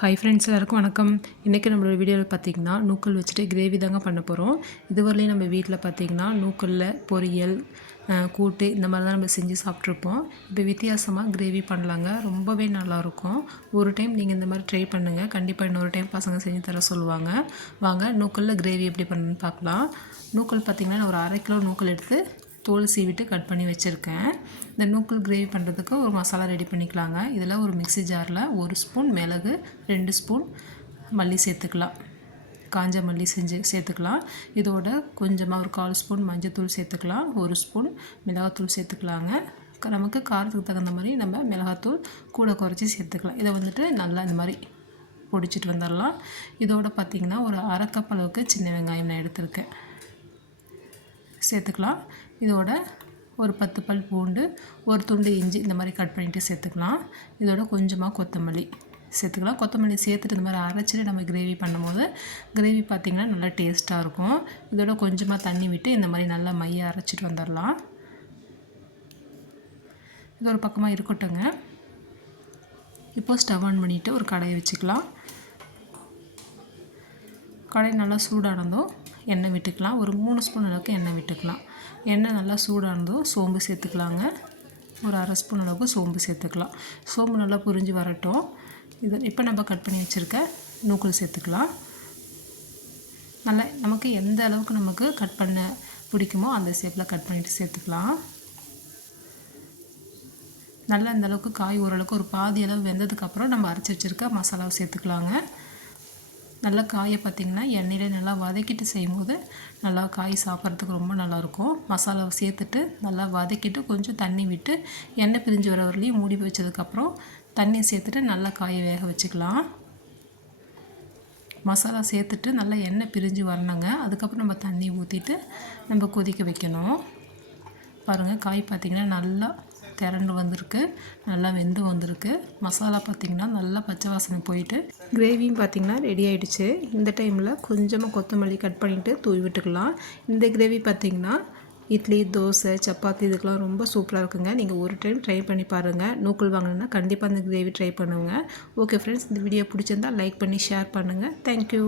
Hi friends, எல்லாருக்கும் வணக்கம். இன்றைக்கி நம்மளோட வீடியோவில் பார்த்திங்கன்னா நூக்கல் வச்சுட்டு கிரேவி தாங்க பண்ண போகிறோம். இதுவரையிலையும் நம்ம வீட்டில் பார்த்திங்கன்னா நூக்கலில் பொரியல், கூட்டு இந்த மாதிரி தான் நம்ம செஞ்சு சாப்பிட்ருப்போம். இப்போ வித்தியாசமாக கிரேவி பண்ணலாங்க. ரொம்பவே நல்லாயிருக்கும். ஒரு டைம் நீங்கள் இந்த மாதிரி ட்ரை பண்ணுங்கள். கண்டிப்பாக இன்னொரு டைம் பசங்க செஞ்சு தர சொல்லுவாங்க. வாங்க நூக்கலில் கிரேவி எப்படி பண்ணுன்னு பார்க்கலாம். நூக்கல் பார்த்திங்கன்னா நான் ஒரு 1/2 கிலோ நூக்கல் எடுத்து தோல் சீவிட்டு கட் பண்ணி வச்சுருக்கேன். இந்த நூக்கல் கிரேவி பண்ணுறதுக்கு ஒரு மசாலா ரெடி பண்ணிக்கலாங்க. இதில் ஒரு மிக்ஸி ஜாரில் 1 ஸ்பூன் மிளகு, 2 ஸ்பூன் மல்லி சேர்த்துக்கலாம். காஞ்ச மல்லி சேர்த்துக்கலாம். இதோட கொஞ்சமாக ஒரு 1/4 ஸ்பூன் மஞ்சத்தூள் சேர்த்துக்கலாம். 1 ஸ்பூன் மிளகாத்தூள் சேர்த்துக்கலாங்க. நமக்கு காரத்துக்கு தகுந்த மாதிரி நம்ம மிளகாத்தூள் கூட குறைச்சி சேர்த்துக்கலாம். இதை வந்துட்டு நல்லா இந்த மாதிரி பொடிச்சிட்டு வந்துடலாம். இதோட பார்த்திங்கன்னா ஒரு 1/2 கப் அளவுக்கு சின்ன வெங்காயம் நான் எடுத்திருக்கேன், சேர்த்துக்கலாம். இதோட ஒரு 10 பல் பூண்டு, ஒரு துண்டு இஞ்சி இந்த மாதிரி கட் பண்ணிவிட்டு சேர்த்துக்கலாம். இதோட கொஞ்சமாக கொத்தமல்லி சேர்த்துக்கலாம். கொத்தமல்லி சேர்த்துட்டு இந்த மாதிரி அரைச்சிட்டு நம்ம கிரேவி பண்ணும்போது கிரேவி பார்த்திங்கன்னா நல்லா டேஸ்ட்டாக இருக்கும். இதோட கொஞ்சமாக தண்ணி விட்டு இந்த மாதிரி நல்லா மைய அரைச்சிட்டு வந்துடலாம். இது ஒரு பக்கமாக இருக்கட்டுங்க. இப்போது ஸ்டவ் ஆன் பண்ணிவிட்டு ஒரு கடாயை வச்சுக்கலாம். கடாய் நல்லா சூடானதும் எண்ணெய் விட்டுக்கலாம். ஒரு 3 ஸ்பூன் அளவுக்கு எண்ணெய் விட்டுக்கலாம். எண்ணெய் நல்லா சூடானதும் சோம்பு சேர்த்துக்கலாங்க. ஒரு 1/2 ஸ்பூன் அளவுக்கு சோம்பு சேர்த்துக்கலாம். சோம்பு நல்லா புரிஞ்சு வரட்டும். இது இப்போ நம்ம கட் பண்ணி வச்சுருக்க நூக்கல் சேர்த்துக்கலாம். நல்லா நமக்கு எந்த அளவுக்கு நமக்கு கட் பண்ண பிடிக்குமோ அந்த ஷேப்பில் கட் பண்ணிவிட்டு சேர்த்துக்கலாம். நல்லா இந்த அளவுக்கு காய் ஓரளவுக்கு ஒரு பாதி அளவு வெந்ததுக்கப்புறம் நம்ம அரைச்சி வச்சுருக்க மசாலாவை சேர்த்துக்கலாங்க. நல்லா காயை பார்த்திங்கன்னா எண்ணெயில் நல்லா வதக்கிட்டு செய்யும்போது நல்லா காய் சாப்பிட்றதுக்கு ரொம்ப நல்லாயிருக்கும். மசாலாவை சேர்த்துட்டு நல்லா வதக்கிட்டு கொஞ்சம் தண்ணி விட்டு எண்ணெய் பிரிஞ்சு வர வரலையும் மூடி வச்சதுக்கப்புறம் தண்ணி சேர்த்துட்டு நல்லா காயை வேக வச்சுக்கலாம். மசாலா சேர்த்துட்டு நல்லா எண்ணெய் பிரிஞ்சு வரணுங்க. அதுக்கப்புறம் நம்ம தண்ணி ஊற்றிட்டு நம்ம கொதிக்க வைக்கணும். பாருங்கள், காய் பார்த்திங்கன்னா நல்லா திரண்டு வந்திருக்கு, நல்லா வெந்து வந்திருக்கு. மசாலா பார்த்திங்கன்னா நல்லா பச்சை வாசனை போயிட்டு கிரேவியும் பார்த்திங்கன்னா ரெடி ஆகிடுச்சு. இந்த டைமில் கொஞ்சமாக கொத்தமல்லி கட் பண்ணிவிட்டு தூவி விட்டுக்கலாம். இந்த கிரேவி பார்த்திங்கன்னா இட்லி, தோசை, சப்பாத்தி இதுக்கெலாம் ரொம்ப சூப்பராக இருக்குங்க. நீங்கள் ஒரு டைம் ட்ரை பண்ணி பாருங்கள். நூக்கல் வாங்கினா கண்டிப்பாக இந்த கிரேவி ட்ரை பண்ணுங்க. ஓகே ஃப்ரெண்ட்ஸ், இந்த வீடியோ பிடிச்சிருந்தால் லைக் பண்ணி ஷேர் பண்ணுங்கள். தேங்க்யூ.